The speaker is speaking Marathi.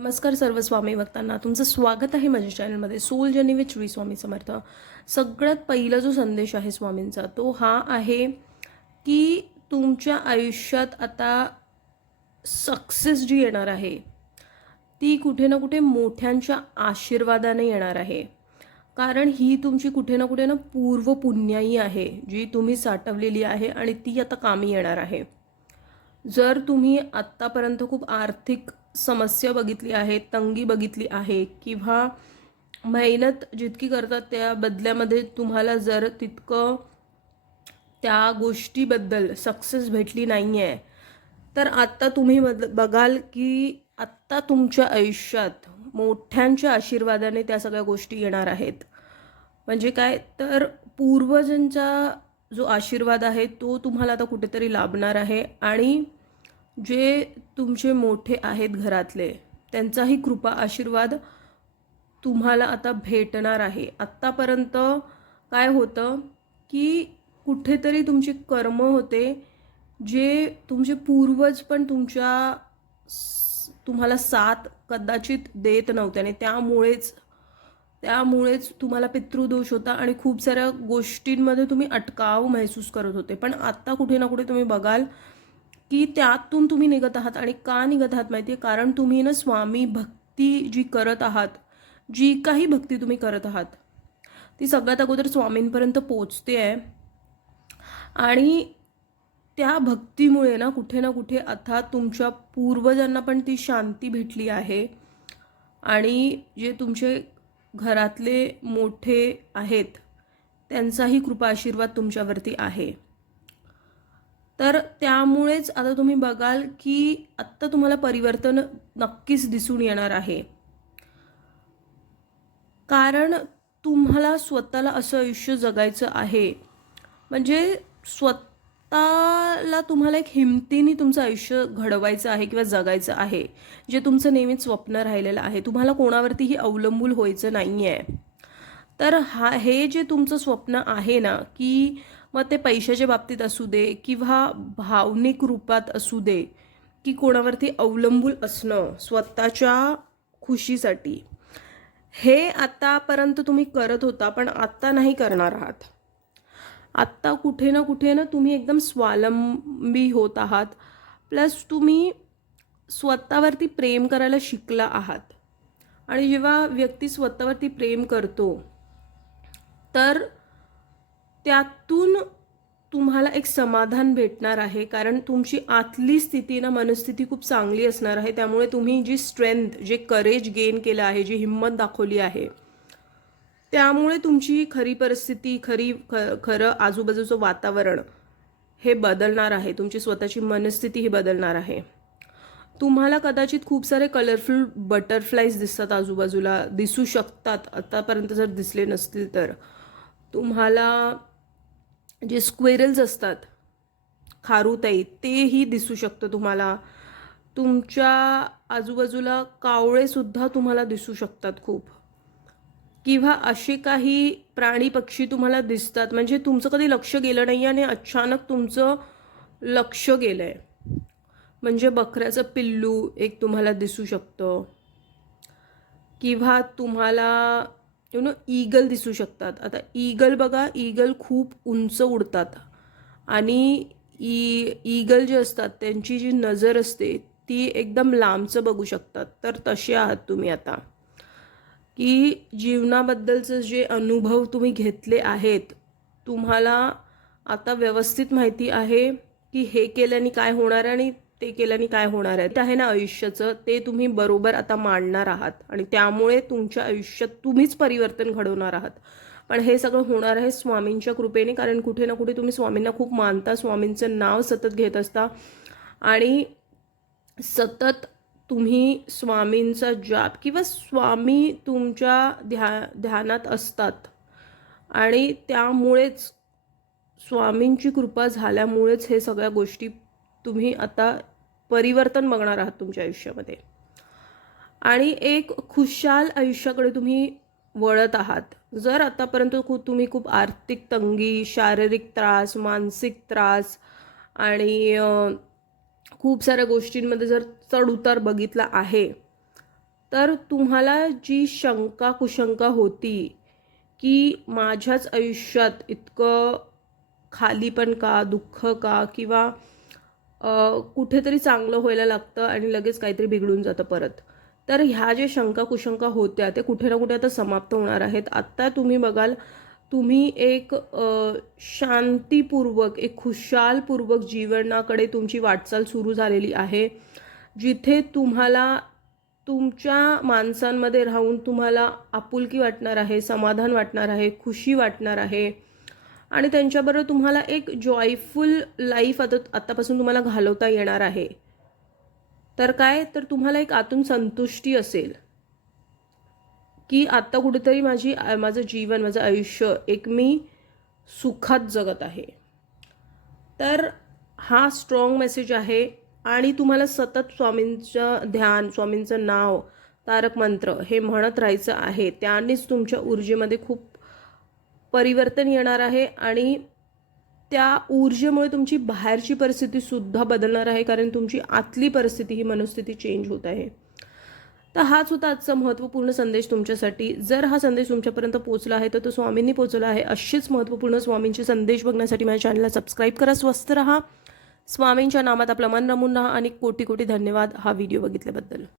नमस्कार सर्व स्वामी भक्तांना, तुमचं स्वागत आहे माझ्या चॅनलमध्ये soul journey with Shri Swami Samarth. सगळ्यात पहिला जो संदेश आहे स्वामींचा तो हा आहे की तुमच्या आयुष्यात आता सक्सेस जी येणार आहे ती कुठे ना कुठे मोठ्यांच्या आशीर्वादाने येणार आहे. कारण ही तुमची कुठे ना कुठे पूर्व पुण्याई आहे जी तुम्ही साठवलेली आहे आणि ती आता कामी येणार आहे. जर तुम्ही आत्तापर्यंत खूप आर्थिक समस्या बघितली आहे, तंगी बघितली आहे किंवा मेहनत जितकी करतात त्या बदल्यामध्ये तुम्हाला जर तितकं त्या गोष्टीबद्दल सक्सेस भेटली नाही आहे, तर आत्ता तुम्ही बघाल की आत्ता तुमच्या आयुष्यात मोठ्यांच्या आशीर्वादाने त्या सगळ्या गोष्टी येणार आहेत. म्हणजे काय तर पूर्वजांचा जो आशीर्वाद आहे तो तुम्हाला आता कुठेतरी लाभणार आहे आणि जे तुमचे मोठे आहेत घरातले त्यांचाही कृपा आशीर्वाद तुम्हाला आता भेटणार आहे. आत्तापर्यंत काय होतं की कुठेतरी तुमचे कर्म होते जे तुमचे पूर्वज पण तुम्हाला साथ कदाचित देत नव्हते आणि त्यामुळेच तुम्हाला पितृदोष होता आणि खूप साऱ्या गोष्टींमध्ये तुम्ही अटकाव महसूस करत होते. पण आता कुठे ना कुठे तुम्ही बघाल की त्यातून तुम्ही निघत आहात. आणि का निघत आहात माहिती आहे? कारण तुम्ही ना स्वामी भक्ती जी करत आहात, जी काही भक्ती तुम्ही करत आहात ती सगळ्यात अगोदर स्वामींपर्यंत पोचते आहे. आणि त्या भक्तीमुळे ना कुठे आता तुमच्या पूर्वजांना पण ती शांती भेटली आहे आणि जे तुमचे घरातले मोठे आहेत त्यांचाही कृपा आशीर्वाद तुमच्यावरती आहे. तर त्यामुळेच आता तुम्ही बघाल की आत्ता तुम्हाला परिवर्तन नक्कीच दिसून येणार आहे. कारण तुम्हाला स्वतःला असं आयुष्य जगायचं आहे, म्हणजे स्वतःला तुम्हाला एक हिमतीने तुमचं आयुष्य घडवायचं आहे किंवा जगायचं आहे, जे तुमचं नेहमीच स्वप्न राहिलेलं आहे. तुम्हाला कोणावरतीही अवलंबून व्हायचं नाही आहे. तर हे जे तुमचं स्वप्न आहे ना, की मग ते पैशाच्या बाबतीत असू दे किंवा भावनिक रूपात असू दे, की कोणावरती अवलंबून असणं स्वतःच्या खुशीसाठी, हे आतापर्यंत तुम्ही करत होता पण आत्ता नाही करणार आहात. आत्ता कुठे ना तुम्ही एकदम स्वावलंबी होत आहात. प्लस तुम्ही स्वतःवरती प्रेम करायला शिकला आहात. आणि जेव्हा व्यक्ती स्वतःवरती प्रेम करतो तर त्यातून तुम्हाला एक समाधान भेटणार आहे. कारण तुमची आतली स्थिती ना, मनस्थिती खूप चांगली असणार आहे. त्यामुळे तुम्ही जी स्ट्रेंथ, जे करेज गेन केलं आहे, जी हिंमत दाखवली आहे, त्यामुळे तुमची खरी परिस्थिती, खरं आजूबाजूचं वातावरण हे बदलणार आहे. तुमची स्वतःची मनस्थिती ही बदलणार आहे. तुम्हाला कदाचित खूप सारे कलरफुल बटरफ्लाईज दिसतात, आजूबाजूला दिसू शकतात. आतापर्यंत जर दिसले नसतील तर तुम्हाला जे स्क्वेरल्स असतात, खारुताई, तेही दिसू शकतं तुम्हाला. तुमच्या आजूबाजूला कावळेसुद्धा तुम्हाला दिसू शकतात खूप. किंवा असे काही प्राणी पक्षी तुम्हाला दिसतात, म्हणजे तुमचं कधी लक्ष गेलं नाही आणि अचानक तुमचं लक्ष गेलं आहे. म्हणजे बकऱ्याचं पिल्लू एक तुम्हाला दिसू शकतं किंवा तुम्हाला ईगल दिसू शकतात. आता ईगल बघा, ईगल खूप उंच उडतात आणि ईगल जे असतात त्यांची जी नजर असते ती एकदम लांबचं बघू शकतात. तर तसे आहात तुम्ही आता, की जीवनाबद्दलचे जे अनुभव तुम्ही घेतले आहेत, तुम्हाला आता व्यवस्थित माहिती आहे की हे केल्याने काय होणार आहे आणि ते केल्याने काय होणार आहे. ते आहे ना आयुष्याचं, ते तुम्ही बरोबर आता मांडणार आहात आणि त्यामुळे तुमच्या आयुष्यात तुम्हीच परिवर्तन घडवणार आहात. पण हे सगळं होणार आहे स्वामींच्या कृपेने. कारण कुठे ना कुठे तुम्ही स्वामींना खूप मानता, स्वामींचं नाव सतत घेत असता आणि सतत तुम्ही स्वामींचा जाप किंवा स्वामी तुमच्या ध्यानात असतात आणि त्यामुळेच स्वामींची कृपा झाल्यामुळेच हे सगळ्या गोष्टी तुम्ही आता परिवर्तन बघणार आहात तुमच्या आयुष्यामध्ये आणि एक खुशाल आयुष्याकडे तुम्ही वळत आहात. जर आतापर्यंत तुम्ही खूप आर्थिक तंगी, शारीरिक त्रास, मानसिक त्रास आणि खूप साऱ्या गोष्टींमध्ये जर चढ उतार बघितला आहे, तर तुम्हाला जी शंका कुशंका होती की माझ्याच आयुष्यात इतकं खालीपण का, दुःख का, किंवा कुठेतरी चांगलं व्हायला लागतं आणि लगेच काहीतरी बिघडून जातं परत. तर ह्या ज्या शंका कुशंका होत्या ते कुठे ना कुठे आता समाप्त होणार आहेत. आत्ता तुम्ही बघाल, तुम्ही एक शांतीपूर्वक, एक खुशालपूर्वक जीवनाकडे तुमची वाटचाल सुरू झालेली आहे. जिथे तुम्हाला तुमच्या माणसांमध्ये राहून तुम्हाला आपुलकी वाटणार आहे, समाधान वाटणार आहे, खुशी वाटणार आहे आणि त्यांच्याबरोबर तुम्हाला एक जॉयफुल लाईफ आतापासून तुम्हाला घालवता येणार आहे. तर काय, तर तुम्हाला एक आतून संतुष्टी असेल की आता कुठेतरी माझं जीवन, माझं आयुष्य एक मी सुखात जगत आहे. तर हा स्ट्रॉंग मेसेज आहे आणि तुम्हाला सतत स्वामींचं ध्यान, स्वामींचं नाव, तारक मंत्र हे म्हणत राहायचं आहे. त्यानेच तुमच्या ऊर्जेमध्ये खूप परिवर्तन येणार आहे आणि त्या ऊर्जेमुळे तुमची बाहेरची परिस्थिती सुद्धा बदलणार आहे, कारण तुमची आतली परिस्थिती ही मनस्थिती चेंज होत आहे. तर हाच होता आजचा महत्त्वपूर्ण संदेश तुमच्यासाठी. जर हा संदेश तुमच्यापर्यंत पोहोचला आहे तर तो स्वामींनी पोहोचला आहे. असेच महत्त्वपूर्ण स्वामींचे संदेश बघण्यासाठी माझ्या चॅनलला सबस्क्राईब करा. स्वस्थ रहा, स्वामींच्या नामात आपलं मन रमून राहा आणि कोटी कोटी धन्यवाद हा व्हिडिओ बघितल्याबद्दल.